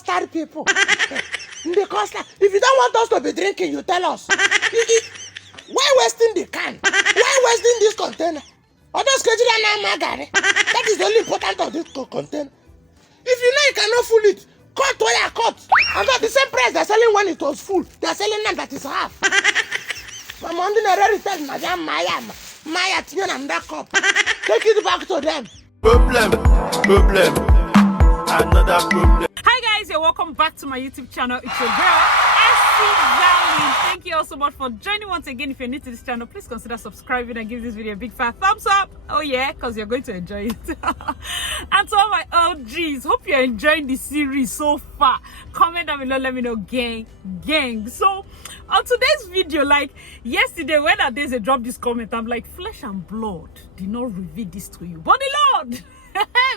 Pentecostal people. Pentecostal. If you don't want us to be drinking, you tell us. Why wasting the can? Why wasting this container? Or those that is the only important of this container. If you know you cannot full it, cut where you cut. And at the same price they're selling when it was full, they're selling now that is half. My mom didn't already tell Madam Maya, and that cup. Take it back to them. Problem, another problem. Hi guys, you're welcome back to my YouTube channel. It's your girl, Essie Darling. Thank you all so much for joining once again. If you're new to this channel, please consider subscribing and give this video a big fat thumbs up. Oh yeah, because you're going to enjoy it. And to all my OGs, hope you're enjoying the series so far. Comment down below, let me know, gang. So on today's video, like yesterday when I dropped this comment, I'm like, flesh and blood did not reveal this to you, but the Lord.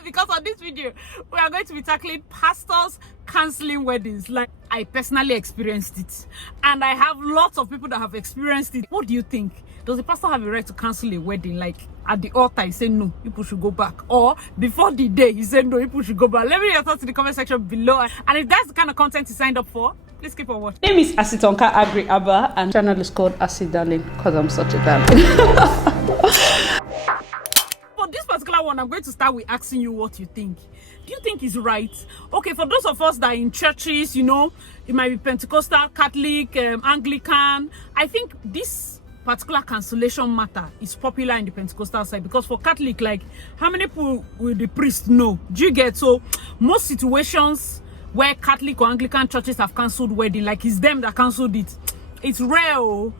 Because on this video we are going to be tackling pastors canceling weddings. Like, I personally experienced it, and I have lots of people that have experienced it. What do you think? Does the pastor have a right to cancel a wedding? Like, at the altar he said no, people should go back, or before the day he said no, people should go back? Let me know your thoughts in the comment section below, and if that's the kind of content you signed up for, please keep on watching. My name is Asitonka Agri Abba, and channel is called Assi Darling because I'm such a darling. For this particular one, I'm going to start with asking you what you think. Do you think it's right? Okay, for those of us that are in churches, you know, it might be Pentecostal, Catholic, Anglican. I think this particular cancellation matter is popular in the Pentecostal side, because for Catholic, like, how many people will the priest know? Do you get? So most situations where Catholic or Anglican churches have cancelled wedding, like it's them that cancelled it, it's rare.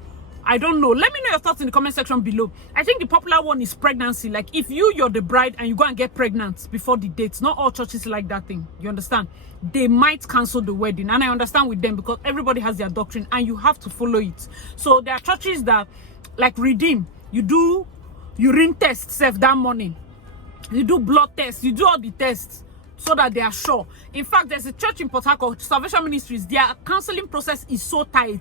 I don't know. Let me know your thoughts in the comment section below. I think the popular one is pregnancy. Like, if you're the bride and you go and get pregnant before the date, not all churches like that thing. You understand? They might cancel the wedding. And I understand with them, because everybody has their doctrine and you have to follow it. So there are churches that, like Redeem, you do urine tests that morning. You do blood tests. You do all the tests, so that they are sure. In fact, there's a church in Port Harcourt, Salvation Ministries. Their counseling process is so tight.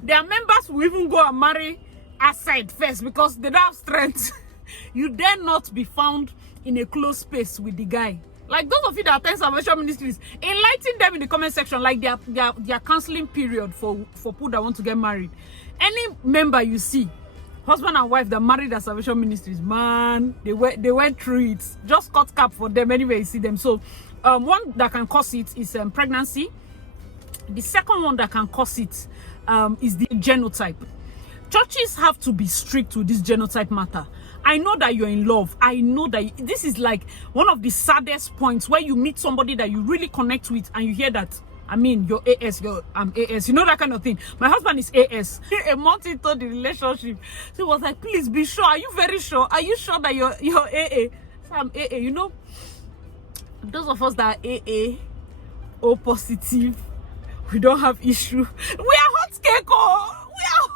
Their members will even go and marry outside first, because they don't have strength. You dare not be found in a close space with the guy. Like, those of you that attend Salvation Ministries, enlighten them in the comment section, like their counseling period for people that want to get married. Any member you see, husband and wife that married at Salvation Ministries, man, they went through it. Just cut cap for them anyway you see them. So one that can cause it is pregnancy. The second one that can cause it is the genotype. Churches have to be strict with this genotype matter. I know that you're in love. I know that this is like one of the saddest points, where you meet somebody that you really connect with and you hear that, I mean, you're AS, I'm AS, you know, that kind of thing. My husband is AS. A month into the relationship, he was like, please be sure. Are you very sure? Are you sure that you're AA? So I'm AA, you know. Those of us that are AA, O positive, we don't have issue. We are hot cake, oh! We are.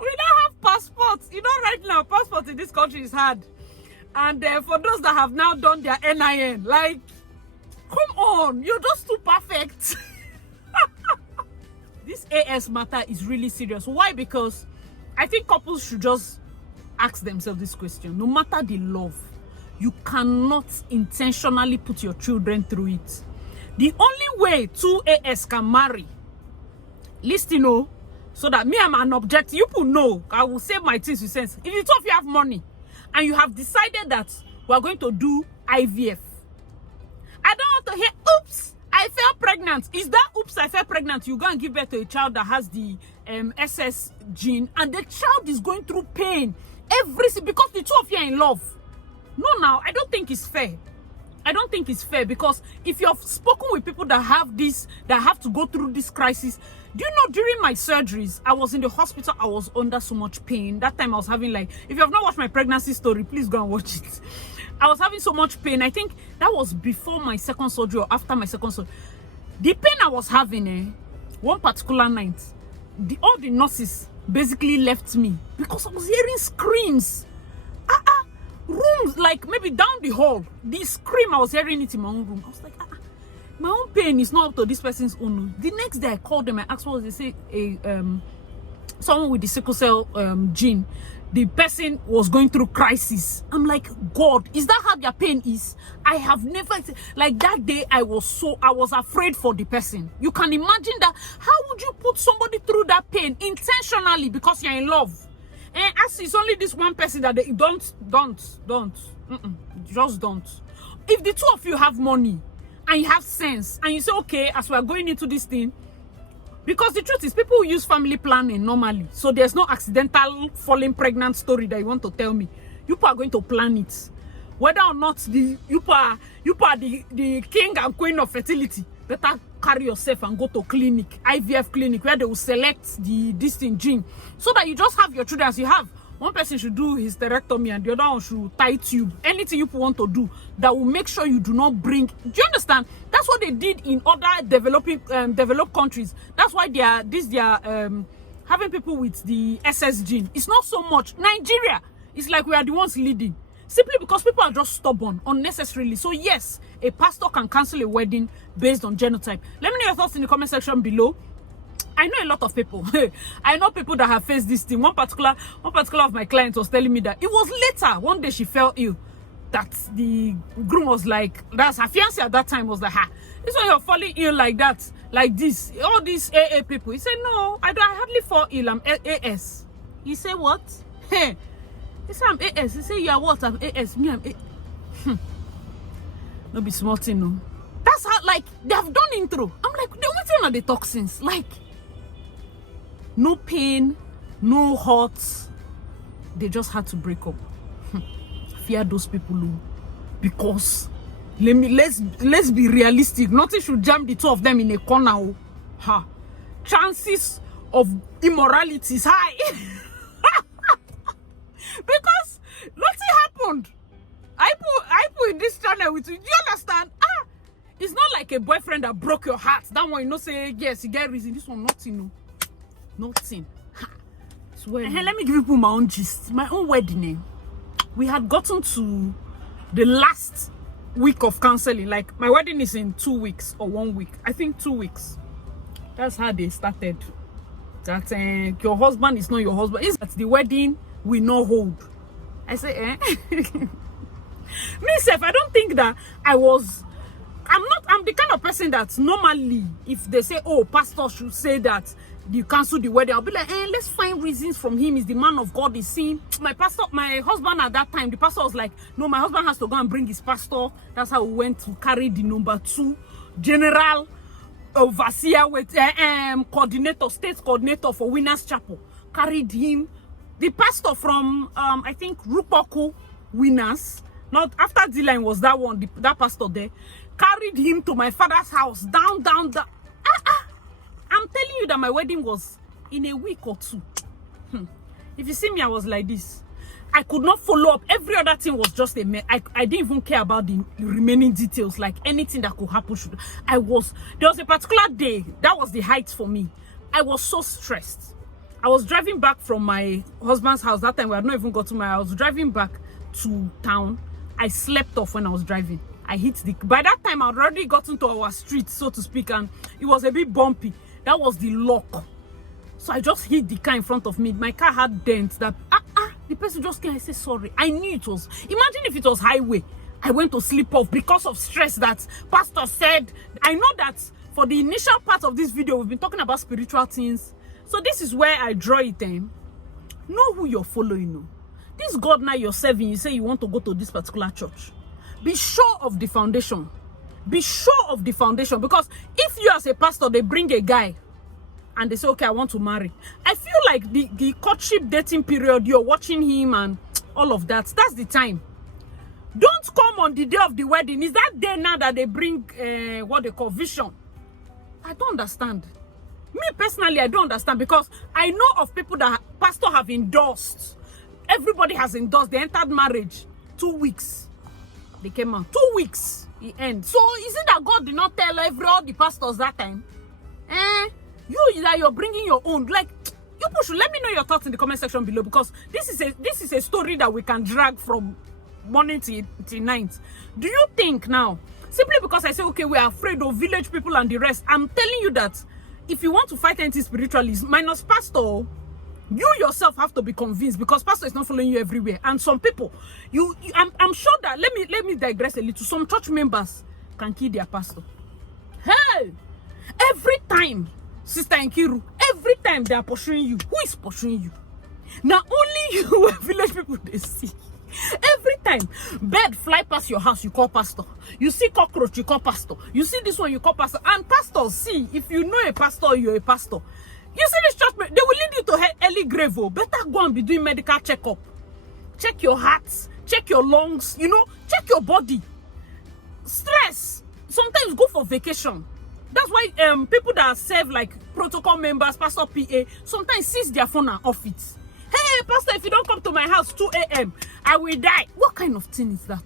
We don't have passports. You know, right now, passport in this country is hard. And for those that have now done their NIN, like, come on, you're just too perfect. This AS matter is really serious. Why? Because I think couples should just ask themselves this question. No matter the love, you cannot intentionally put your children through it. The only way two AS can marry, listen, know, so that me, I'm an object. You people know, I will save my things with sense. If you two of you have money, and you have decided that we are going to do IVF, I don't want to hear, oops, I fell pregnant. Is that oops, I fell pregnant? You go and give birth to a child that has the SS gene, and the child is going through pain because the two of you are in love. No, now, I don't think it's fair. I don't think it's fair, because if you've spoken with people that have this, that have to go through this crisis. Do you know, during my surgeries, I was in the hospital, I was under so much pain. That time I was having, like, if you have not watched my pregnancy story, please go and watch it. I was having so much pain. I think that was before my second surgery or after my second surgery. The pain I was having, one particular night, all the nurses basically left me because I was hearing screams. Rooms, like maybe down the hall, the scream, I was hearing it in my own room. I was like, my own pain is not up to this person's own. The next day I called them, I asked what they say, someone with the sickle cell gene, the person was going through crisis. I'm like, God, is that how their pain is? I have never, like that day I was afraid for the person. You can imagine that. How would you put somebody through that pain intentionally because you're in love? And as it's only this one person that they don't. Just don't. If the two of you have money and you have sense and you say, okay, as we're going into this thing, because the truth is, people use family planning normally. So there's no accidental falling pregnant story that you want to tell me. You are going to plan it. Whether or not you are the king and queen of fertility, better carry yourself and go to clinic, IVF clinic, where they will select the distinct gene. So that you just have your children as you have. One person should do hysterectomy and the other one should tie tube. Anything you want to do that will make sure you do not bring. Do you understand? That's what they did in other developed countries. That's why they are having people with the SS gene. It's not so much. Nigeria, it's like we are the ones leading. Simply because people are just stubborn unnecessarily. So yes, a pastor can cancel a wedding based on genotype. Let me know your thoughts in the comment section below. I know a lot of people. I know people that have faced this thing. One particular of my clients was telling me that it was later, one day she fell ill, that the groom was like, that's her fiancé at that time, was like, this one you're falling ill like that, like this, all these AA people. He said, no, I hardly fall ill, I'm AS. He said, what? Hey, he said, I'm AS. He said, you are what? I'm AS. Me, I'm A. No be small thing, no. That's how, like, they have done intro. I'm like, the only thing are the toxins, like, no pain, no hurt. They just had to break up. Fear those people, because let's be realistic. Nothing should jam the two of them in a corner. Chances of immorality is high. Because nothing happened. I put in this channel with you. Do you understand? It's not like a boyfriend that broke your heart. That one, you know, say yes, you get reason. This one, nothing, no. Nothing. Swear. Let me give you my own gist. My own wedding. We had gotten to the last week of counseling. Like, my wedding is in 2 weeks or 1 week. I think 2 weeks. That's how they started. That your husband is not your husband. It's that the wedding will not hold. I say, Myself, I don't think that I'm the kind of person that normally, if they say, oh, pastor should say that you cancel the wedding, I'll be like, let's find reasons from him. He's the man of God. He's seen my husband at that time. The pastor was like, no, my husband has to go and bring his pastor. That's how we went to carry the number 2 general overseer with coordinator, state coordinator for Winners Chapel. Carried him, the pastor from I think Rupoku Winners. Not after D-line was that one, that pastor there. Carried him to my father's house, down. I'm telling you that my wedding was in a week or 2. If you see me, I was like this. I could not follow up. Every other thing was just a mess. I didn't even care about the remaining details, like anything that could happen. There was a particular day, that was the height for me. I was so stressed. I was driving back from my husband's house. That time we had not even got to my house. Driving back to town. I slept off when I was driving. By that time, I'd already gotten to our street, so to speak, and it was a bit bumpy. That was the lock. So I just hit the car in front of me. My car had dents that, the person just came. I said, sorry. I knew it was. Imagine if it was highway. I went to sleep off because of stress that pastor said. I know that for the initial part of this video, we've been talking about spiritual things. So this is where I draw it in. Know who you're following. No? This God now you're serving, you say you want to go to this particular church. Be sure of the foundation. Be sure of the foundation, because if you as a pastor, they bring a guy and they say, okay, I want to marry. I feel like the courtship dating period, you're watching him and all of that, that's the time. Don't come on the day of the wedding. Is that day now that they bring what they call vision? I don't understand. Me personally, I don't understand, because I know of people that pastor have endorsed. Everybody has endorsed. They entered marriage. 2 weeks. They came out. 2 weeks. It ends. So is it that God did not tell all the pastors that time? You're bringing your own. Like, you should let me know your thoughts in the comment section below, because this is a story that we can drag from morning till night. Do you think now, simply because I say, okay, we are afraid of village people and the rest, I'm telling you that if you want to fight anything spiritually, minus pastor, You yourself have to be convinced, because pastor is not following you everywhere. And some people, I'm sure that, let me digress a little. Some church members can kill their pastor. Hey, every time, Sister Nkiru, every time they are pursuing you, who is pursuing you? Now only you village people they see. Every time bird fly past your house, you call pastor. You see cockroach, you call pastor. You see this one, you call pastor. And pastors, see, if you know a pastor, you're a pastor. You see this church, they will lead you to early grave. Oh, better go and be doing medical checkup. Check your heart, check your lungs, you know, check your body. Stress. Sometimes go for vacation. That's why people that serve like protocol members, pastor PA, sometimes seize their phone and off it. Hey, pastor, if you don't come to my house 2 a.m., I will die. What kind of thing is that?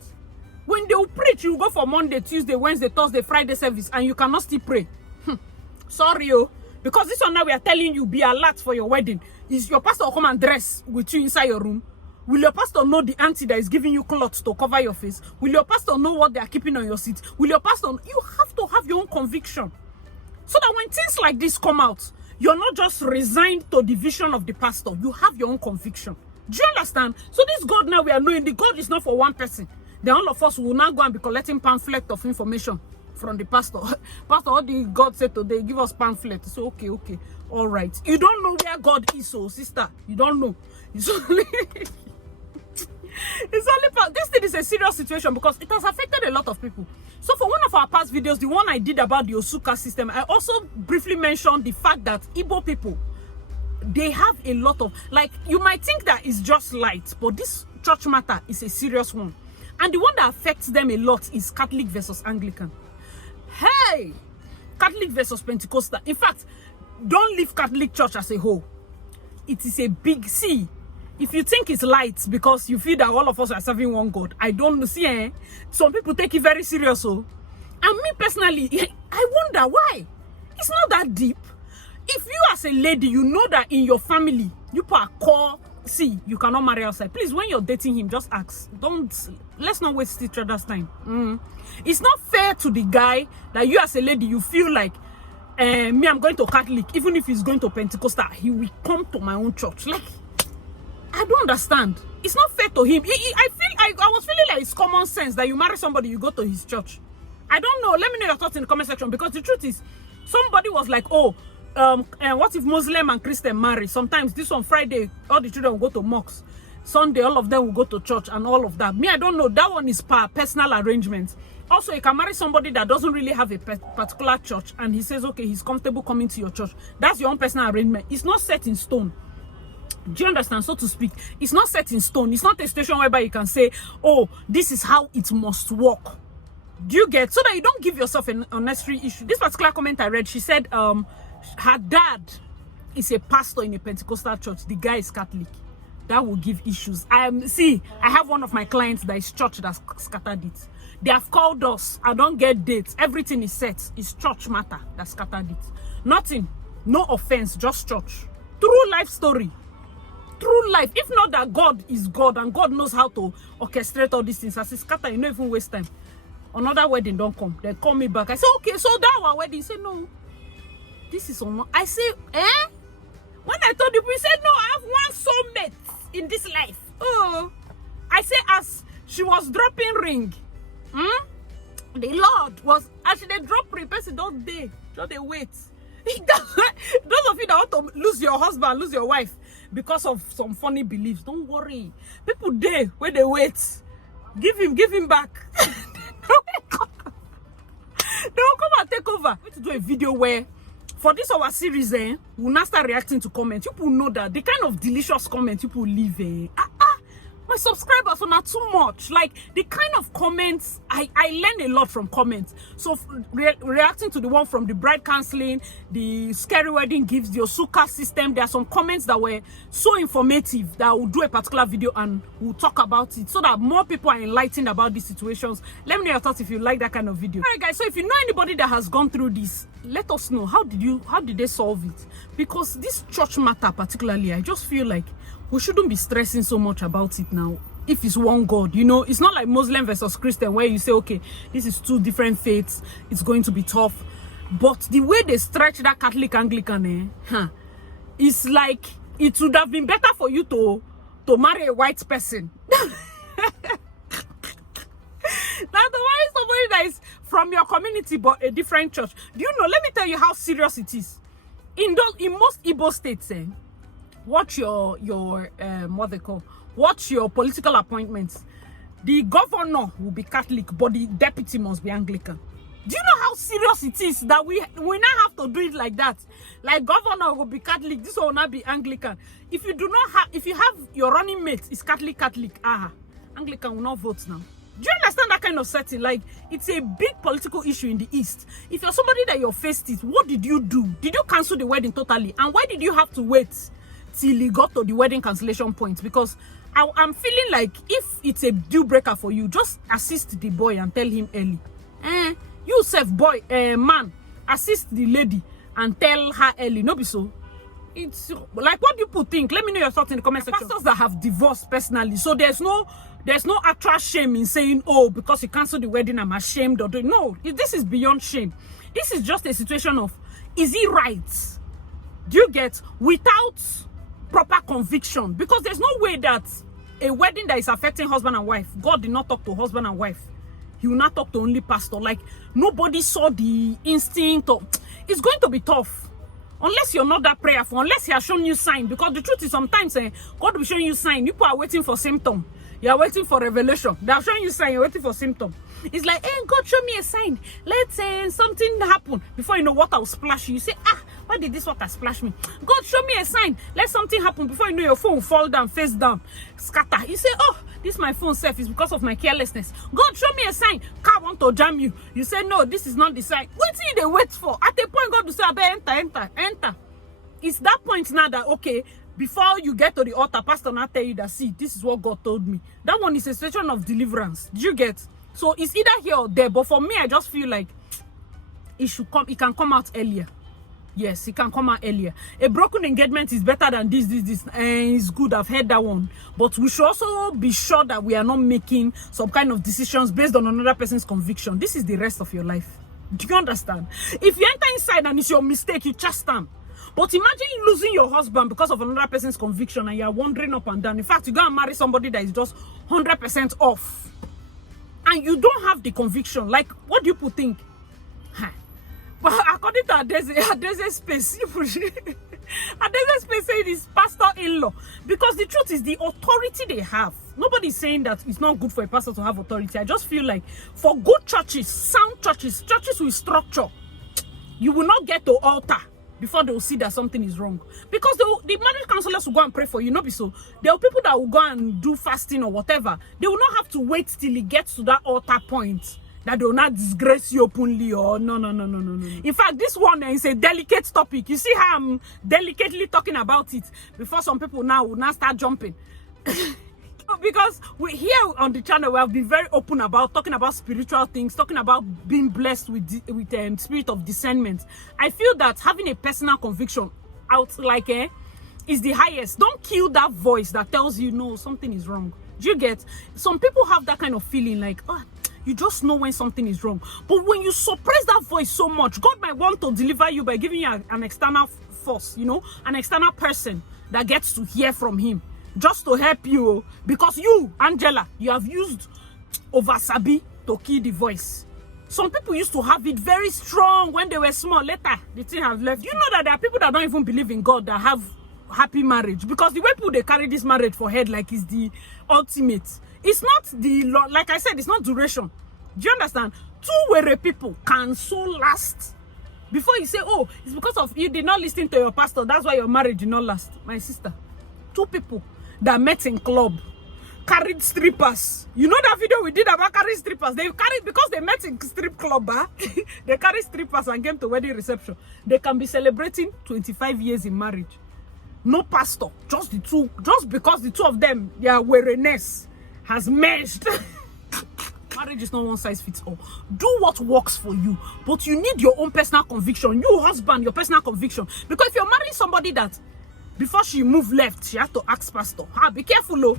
When they will preach, you go for Monday, Tuesday, Wednesday, Thursday, Friday service, and you cannot still pray. Sorry, oh. Because this one now we are telling you, be alert for your wedding. Is your pastor come and dress with you inside your room? Will your pastor know the auntie that is giving you clothes to cover your face? Will your pastor know what they are keeping on your seat? Will your pastor... You have to have your own conviction. So that when things like this come out, you're not just resigned to the vision of the pastor. You have your own conviction. Do you understand? So this God now we are knowing, the God is not for one person. Then all of us will now go and be collecting pamphlet of information from the pastor. Pastor, what did God say today? Give us pamphlet. So okay, all right. You don't know where God is, so sister. You don't know. It's only... this thing is a serious situation because it has affected a lot of people. So for one of our past videos, the one I did about the Osuka system, I also briefly mentioned the fact that Igbo people, they have a lot of, like, you might think that it's just light, but this church matter is a serious one. And the one that affects them a lot is Catholic versus Anglican. Hey, Catholic versus Pentecostal. In fact, don't leave Catholic church as a whole. It is a big C. If you think it's light because you feel that all of us are serving one God, I don't see. Some people take it very serious. And me personally, I wonder why. It's not that deep. If you as a lady, you know that in your family, you are core. See, you cannot marry outside. Please, when you're dating him, just ask. Let's not waste each other's time. It's not fair to the guy that you as a lady, you feel like, me, I'm going to Catholic. Even if he's going to Pentecostal, he will come to my own church. Like, I don't understand. It's not fair to him. I was feeling like it's common sense that you marry somebody, you go to his church. I don't know. Let me know your thoughts in the comment section, because the truth is, somebody was like, oh, what if Muslim and Christian marry? Sometimes this on Friday, all the children will go to mosques. Sunday, all of them will go to church and all of that. Me, I don't know. That one is personal arrangement. Also, you can marry somebody that doesn't really have a particular church, and he says, okay, he's comfortable coming to your church. That's your own personal arrangement. It's not set in stone. Do you understand, so to speak? It's not set in stone. It's not a situation whereby you can say, oh, this is how it must work. Do you get? So that you don't give yourself an unnecessary issue. This particular comment I read, she said her dad is a pastor in a Pentecostal church. The guy is Catholic. That will give issues. I have one of my clients that is church that scattered it. They have called us. I don't get dates. Everything is set. It's church matter that scattered it. Nothing. No offense. Just church. True life story. True life. If not that God is God and God knows how to orchestrate all these things, as it's scatter, you don't even waste time. Another wedding don't come. They call me back. I say, okay, so that our wedding. He said, no. This is on. I say, when I told you, he said, no, I have one soulmate in this life. Oh. I say, as she was dropping ring, the Lord was, as they drop ring, person don't they wait. Those of you that want to lose your husband, lose your wife because of some funny beliefs, don't worry. People there where they wait, give him back. They'll come and take over. I'm going to do a video where, for this our series, we'll not start reacting to comments. People know that the kind of delicious comments people leave. My subscribers are not too much. Like the kind of comments, I learn a lot from comments. So reacting to the one from the bride counseling, the scary wedding gifts, the Osuka system, there are some comments that were so informative that I will do a particular video and we'll talk about it so that more people are enlightened about these situations. Let me know your thoughts if you like that kind of video. All right, guys. So if you know anybody that has gone through this, let us know. How did they solve it? Because this church matter particularly, I just feel like we shouldn't be stressing so much about it now. If it's one God, you know, it's not like Muslim versus Christian where you say, okay, this is two different faiths, it's going to be tough. But the way they stretch that Catholic Anglican, it's like it would have been better for you to marry a white person. Now, to marry somebody that is from your community but a different church. Do you know? Let me tell you how serious it is. In most Igbo states, watch your what they call, watch your political appointments. The governor will be Catholic, but the deputy must be Anglican. Do you know how serious it is that we now have to do it like that? Like, governor will be Catholic, this will not be Anglican. If you do not have, if you have your running mate is Catholic, Anglican will not vote now. Do you understand that kind of setting? Like, it's a big political issue in the East. If you're somebody that you're faced it, what did you do? Did you cancel the wedding totally? And why did you have to wait till you got to the wedding cancellation point? Because I'm feeling like if it's a deal breaker for you, just assist the boy and tell him early. You self boy, man, assist the lady and tell her early. No be so. It's like, what do people think? Let me know your thoughts in the comment section. Pastors that have divorced personally, so there's no actual shame in saying, oh, because you canceled the wedding, I'm ashamed or doing. No, this is beyond shame. This is just a situation of, is he right? Do you get? Without proper conviction, because there's no way that a wedding that is affecting husband and wife, God did not talk to husband and wife. He will not talk to only pastor. Like, nobody saw the instinct or it's going to be tough. Unless you're not that prayerful, unless he has shown you sign. Because the truth is sometimes God will show you sign. People are waiting for symptom. You are waiting for revelation. They are showing you sign. You're waiting for symptom. It's like, hey, God, show me a sign. Let's say something happen. Before you know water will splash you. You say, why did this water splash me? God, show me a sign. Let something happen. Before you know, your phone will fall down, face down, scatter. You say, oh, this my phone self is because of my carelessness. God, show me a sign. Car want to jam you. You say, no, this is not the sign. What do they wait for? At a point, God will say, enter. It's that point now that, okay, before you get to the altar, pastor now tell you that, see, this is what God told me. That one is a situation of deliverance. Do you get? So it's either here or there. But for me, I just feel like it can come out earlier. Yes, it can come out earlier. A broken engagement is better than this. And it's good. I've heard that one. But we should also be sure that we are not making some kind of decisions based on another person's conviction. This is the rest of your life. Do you understand? If you enter inside and it's your mistake, you just stand. But imagine losing your husband because of another person's conviction and you're wandering up and down. In fact, you go and marry somebody that is just 100% off. And you don't have the conviction. Like, what do you people think? But according to Adeze Space, Adeze Space said it's pastor-in-law. Because the truth is the authority they have. Nobody's saying that it's not good for a pastor to have authority. I just feel like for good churches, sound churches, churches with structure, you will not get to altar before they will see that something is wrong. Because the marriage counselors will go and pray for you. Not be so. There are people that will go and do fasting or whatever. They will not have to wait till it gets to that altar point that they will not disgrace you openly or no. In fact, this one is a delicate topic. You see how I'm delicately talking about it before some people now will not start jumping. Because we here on the channel, we have been very open about talking about spiritual things, talking about being blessed with spirit of discernment. I feel that having a personal conviction out like is the highest. Don't kill that voice that tells you no, something is wrong. Do you get? Some people have that kind of feeling like, you just know when something is wrong. But when you suppress that voice so much, God might want to deliver you by giving you an external force, an external person that gets to hear from him. Just to help you, because you, Angela, you have used over-sabi to kill the voice. Some people used to have it very strong when they were small. Later, the thing has left. You know that there are people that don't even believe in God that have happy marriage. Because the way people, they carry this marriage for head like it's the ultimate. It's not like I said, it's not duration. Do you understand? Two were people can so last. Before you say, oh, it's because of you did not listen to your pastor. That's why your marriage did not last. My sister, two people that met in club, carried strippers. You know that video we did about carrying strippers? They carried, because they met in strip club, they carried strippers and came to wedding reception. They can be celebrating 25 years in marriage. No pastor, just the two, just because the two of them, their awareness has merged. Marriage is not one size fits all. Do what works for you, but you need your own personal conviction. You husband, your personal conviction. Because if you're marrying somebody that before she moved left, she has to ask pastor. Be careful, oh.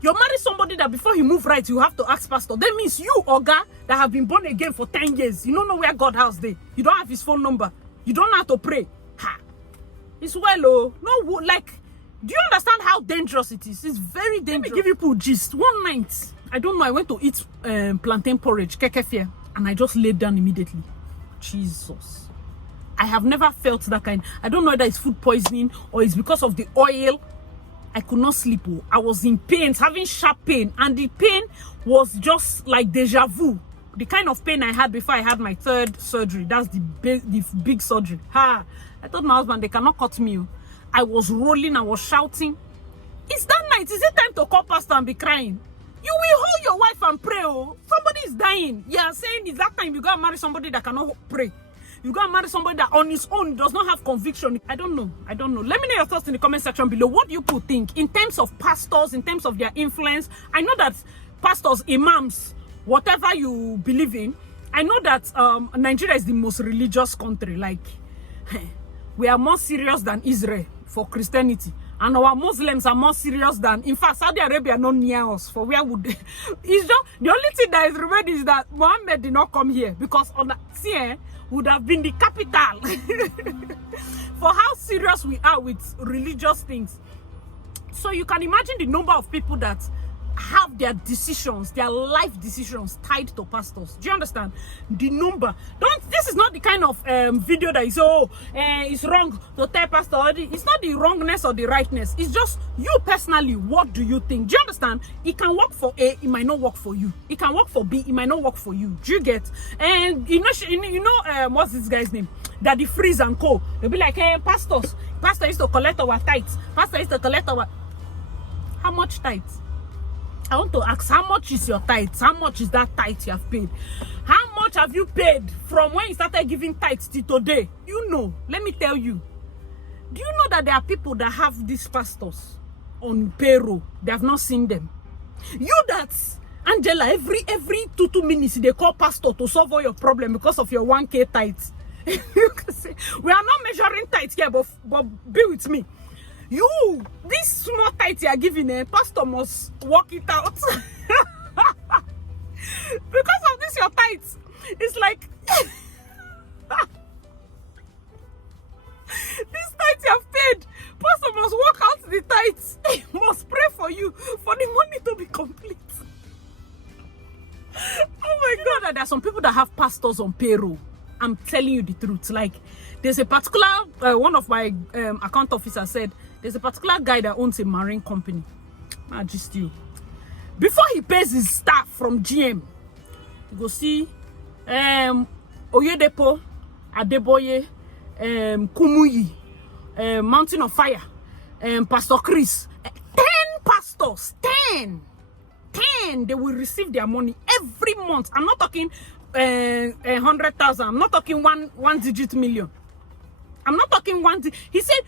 You're marrying somebody that before he moved right, you have to ask pastor. That means you, Oga, that have been born again for 10 years, you don't know where God house day. You don't have his phone number. You don't know how to pray. It's well, oh. No, like, Do you understand how dangerous it is? It's very dangerous. Let me give you people gist. One night, I don't know, I went to eat plantain porridge, kekefia, and I just laid down immediately. Jesus. I have never felt that kind. I don't know whether it's food poisoning or it's because of the oil. I could not sleep. I was in pain, having sharp pain, and the pain was just like deja vu. The kind of pain I had before I had my 3rd surgery. That's the big surgery. Ha! I told my husband, they cannot cut me. I was rolling, I was shouting. It's that night. Is it time to call pastor and be crying? You will hold your wife and pray. Oh, somebody is dying. Yeah, saying it's that time you gotta marry somebody that cannot pray. You gotta marry somebody that on his own does not have conviction. I don't know. Let me know your thoughts in the comment section below. What do you people think in terms of pastors, in terms of their influence? I know that pastors, imams, whatever you believe in, I know that Nigeria is the most religious country. Like, we are more serious than Israel for Christianity, and our Muslims are more serious than, in fact, Saudi Arabia not near us. For where would they? It's just the only thing that is remembered is that Muhammad did not come here, because on the would have been the capital. For how serious we are with religious things. So you can imagine the number of people that have their decisions, their life decisions tied to pastors. Do you understand? The number. This is not the kind of video that is, it's wrong to tell pastor. It's not the wrongness or the rightness. It's just you personally, what do you think? Do you understand? It can work for A, it might not work for you. It can work for B, it might not work for you. Do you get? And you know what's this guy's name? Daddy Freeze and Co. They'll be like, hey, pastor used to collect our tithes. Pastor used to collect our... How much tithes? I want to ask, how much is your tithes? How much is that tithe you have paid? How much have you paid from when you started giving tithes to today? You know, let me tell you. Do you know that there are people that have these pastors on payroll? They have not seen them. You that, Angela, every 2 minutes they call pastor to solve all your problem because of your 1K tithes. You can say, we are not measuring tithes here, but be with me. You, this small tithe you are giving, pastor must work it out. Because of this, your tithes, it's like this tithe you have paid, pastor must work out the tithes. He must pray for you for the money to be complete. Oh my God, and there are some people that have pastors on payroll. I'm telling you the truth. Like, there's a particular one of my account officers said, there's a particular guy that owns a marine company. I just you. Before he pays his staff from GM, you go see Oyedepo, Adeboye, Kumuyi, Mountain of Fire, Pastor Chris. 10 pastors, 10. They will receive their money every month. I'm not talking 100,000. I'm not talking one digit million. I'm not talking he said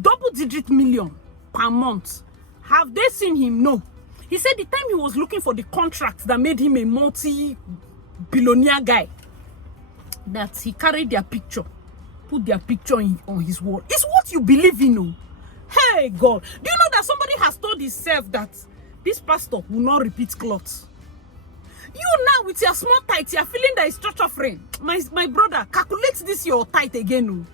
double-digit million per month. Have they seen him? No. He said the time he was looking for the contracts that made him a multi-billionaire guy, that he carried their picture, put their picture on his wall. It's what you believe in. Oh. Hey, God. Do you know that somebody has told himself that this pastor will not repeat cloths? You now with your small tithe, you're feeling that it's church offering. My brother, calculate this your tithe again.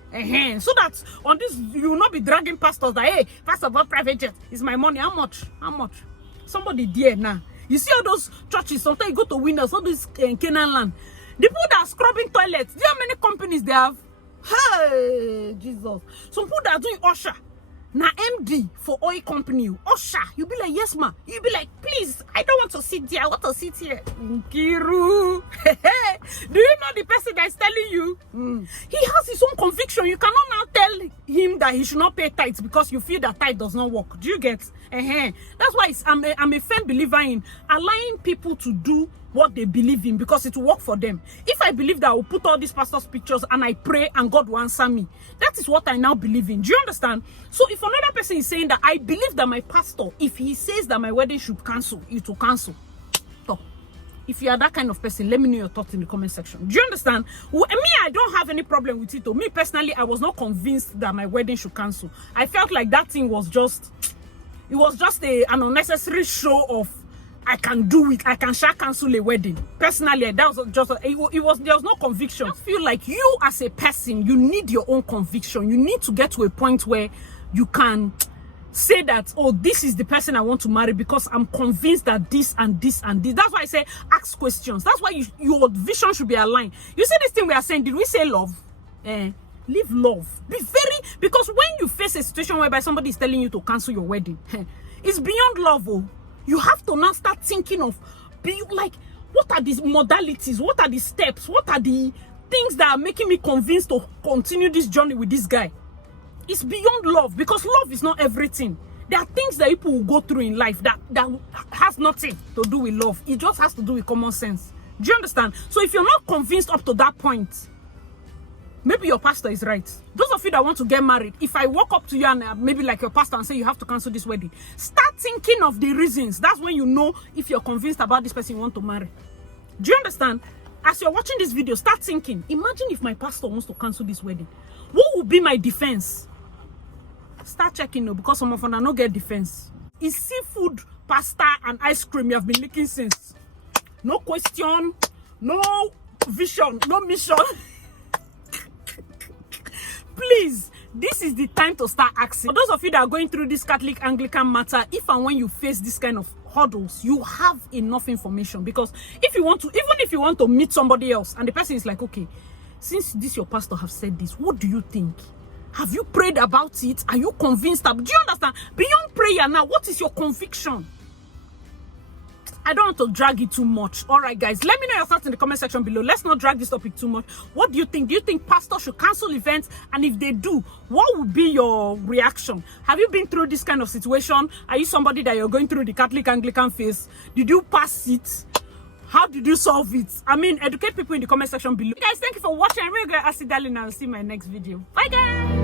So that on this, you will not be dragging pastors that, hey, pastor bought private jet. It's my money. How much? How much? Somebody there now. You see all those churches, sometimes you go to Windows, all this Canaan land. The people that are scrubbing toilets, do you know how many companies they have? Hey, Jesus. Some people that are doing usher. Now MD for oil company, usher. You be like, yes, ma. You be like, please, I don't want to sit there. I want to sit here. Nkiru. Do you know the person that is telling you? He has his own conviction. You cannot now tell him that he should not pay tithes because you feel that tithe does not work. Do you get? That's why I'm a firm believer in allowing people to do what they believe in because it will work for them. If I believe that I will put all these pastors' pictures and I pray and God will answer me, that is what I now believe in. Do you understand? So if another person is saying that I believe that my pastor, if he says that my wedding should cancel, it will cancel. So if you are that kind of person, let me know your thoughts in the comment section. Do you understand? Well, me, I don't have any problem with it. Me personally, I was not convinced that my wedding should cancel. I felt like that thing was just, it was just an unnecessary show of I can do it. I can cancel a wedding. Personally, that was just there was no conviction. I feel like you as a person, you need your own conviction. You need to get to a point where you can say that, oh, this is the person I want to marry because I'm convinced that this and this and this. That's why I say ask questions. That's why your vision should be aligned. You see this thing we are saying, did we say love? Live love. Be very, because when you face a situation whereby somebody is telling you to cancel your wedding, it's beyond love. Oh. You have to now start thinking of, what are these modalities? What are the steps? What are the things that are making me convinced to continue this journey with this guy? It's beyond love, because love is not everything. There are things that people will go through in life that has nothing to do with love. It just has to do with common sense. Do you understand? So if you're not convinced up to that point, maybe your pastor is right. Those of you that want to get married, if I walk up to you and maybe like your pastor and say you have to cancel this wedding, start thinking of the reasons. That's when you know if you're convinced about this person you want to marry. Do you understand? As you're watching this video, start thinking, imagine if my pastor wants to cancel this wedding. What would be my defense? Start checking now, because some of them no get defense. It's seafood, pasta, and ice cream you have been licking since. No question, no vision, no mission. Please, this is the time to start asking. For those of you that are going through this Catholic Anglican matter, if and when you face this kind of hurdles, you have enough information. Because if you want to, even if you want to meet somebody else and the person is like, okay, since this your pastor have said this, what do you think? Have you prayed about it? Are you convinced? Do you understand? Beyond prayer now, what is your conviction? I don't want to drag it too much. All right, guys, let me know your thoughts in the comment section below. Let's not drag this topic too much. What do you think? Do you think pastors should cancel events? And if they do, what would be your reaction? Have you been through this kind of situation? Are you somebody that you're going through the Catholic Anglican phase? Did you pass it? How did you solve it? I mean, educate people in the comment section below. Guys, thank you for watching. I'm really glad I see darling. I'll see you in my next video. Bye, guys.